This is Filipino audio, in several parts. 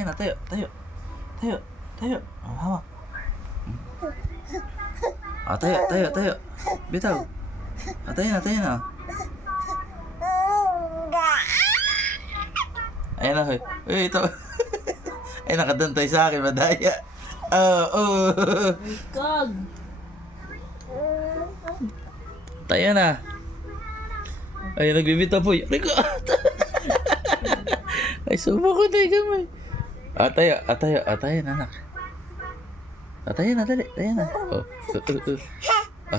tayo na, tayo, tayo. Tayo, tayo. Oh, hawak. Ah, tayo, tayo, tayo. Bitaw. Ah, tayo na, tayo na. Ayan na, hoy. Uy, ito. Ay, nakadantay sa akin, madaya. Oh. Kag. Tayo na. Ay, nagbibitaw po. Rico. Ay, sumo ko na yung gamay. Tayo na, anak. Tayo na, dali. Tayo na.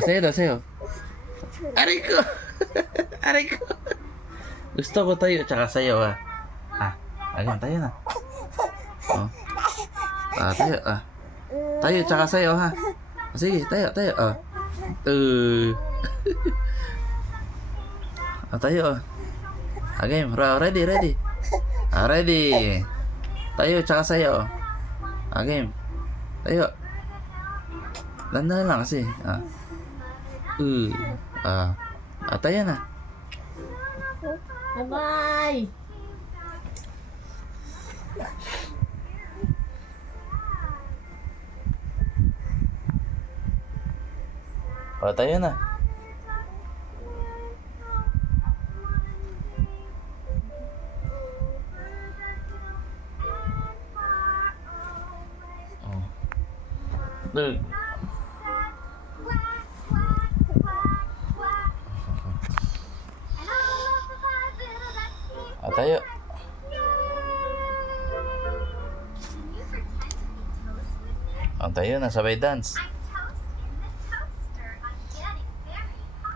Sayo daw, sayo. Aray ko. Aray ko. Gusto ko tayo, tsaka sayo, ha. Ayan, tayo na. Oh. Tayo, Tayo, tsaka sayo, ha. Sige, tayo. Tayo, game, ready. Ready. Tayo, tsaka sayo. Game. Tayo. Landa lang kasi. Tayo na. Bye-bye. Tayo na. Look. Tayo. Tayo na, sabay dance.